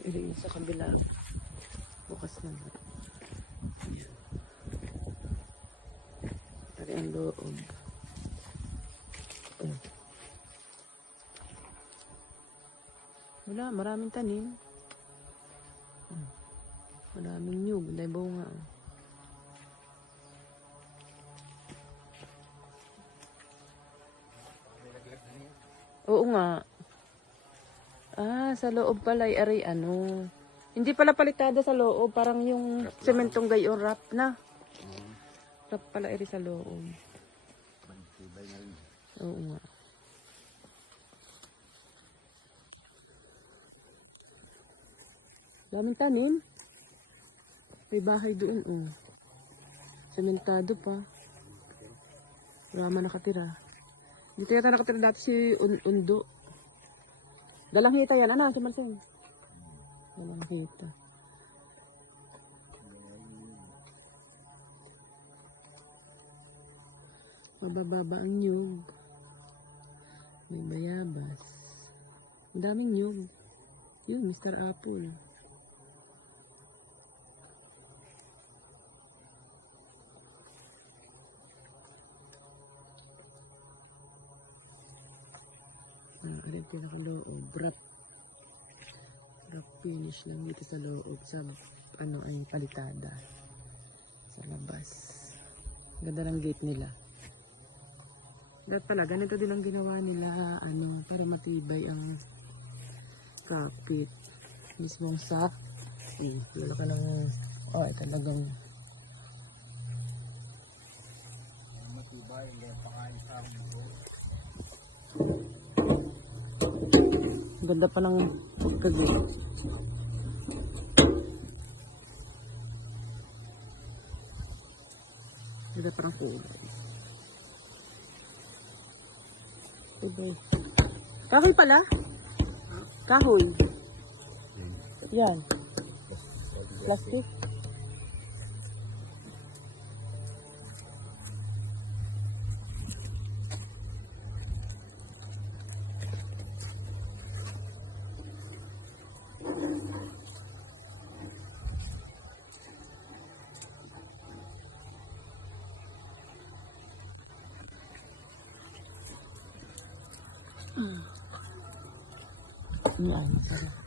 Iri sa kabila. Bukas naman. Tari ang loob. Wala, maraming tanim. Maraming nyug, dahil bunga. Oo nga. Ah, sa loob pala ay aray ano. Hindi pala palitada sa loob, parang yung sementong gayon wrap na. Wrap pala ay sa loob. Oo nga. Daming tanim. May bahay doon, oh. Sementado pa. Wala man nakatira. Dito yata nakatira dati si Undo. Dalang hita yan. Ano, si Marcel? Dalang hita. Mabababa ang nyug. May bayabas. Ang daming nyug. Yun, Mr. Apple. Ano yung pinakaloob? Wrap finish lang dito sa loob. Sa ano ay palitada. Sa labas. Ganda ng gate nila. Dapat pala, ganito din ang ginawa nila, ano, para matibay ang kapit. Mismong sa, wala ka ng, talagang matibay, hindi pakain sa buo. Ganda pa ng pagkagit. Ganda pa ng kulay. Kahoy pala? Kahoy. Yan. Plastic. Yan.